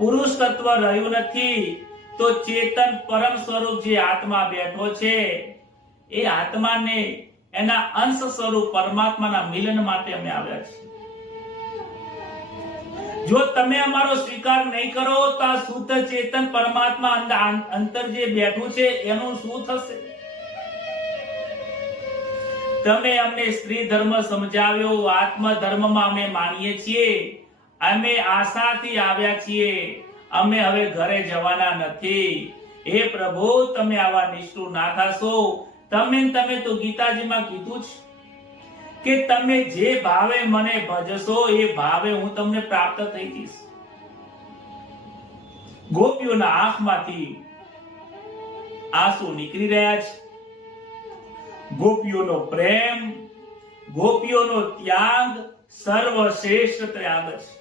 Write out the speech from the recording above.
પુરુષ તત્વ રહ્યું નથી, તો ચેતન પરમ સ્વરૂપ જે આત્મા બેઠો છે એ આત્માને એના અંશ સ્વરૂપ પરમાત્માના મિલન માટે અમે આવ્યા છીએ. જો તમે અમારો સ્વીકાર નહીં કરો તો આ શુદ્ધ ચેતન પરમાત્મા અંતર જે બેઠું છે એનું શું થશે? તમે અમને સ્ત્રી ધર્મ સમજાવ્યો, આત્મ ધર્મમાં અમે માનીએ છીએ, અમે આશાથી આવ્યા છીએ, અમે હવે ઘરે જવાના નથી. હે પ્રભુ, તમે આવા નિષ્ઠુર ના થશો. તમે તો ગીતાજીમાં કીધું છે કે તમે જે ભાવે મને ભજશો એ ભાવે હું તમને પ્રાપ્ત થઈ જઈશ. ગોપીઓના આંખમાંથી આંસુ નીકળી રહ્યા છે. ગોપીઓનો પ્રેમ, ગોપીઓનો ત્યાગ સર્વશ્રેષ્ઠ ત્યાગ છે.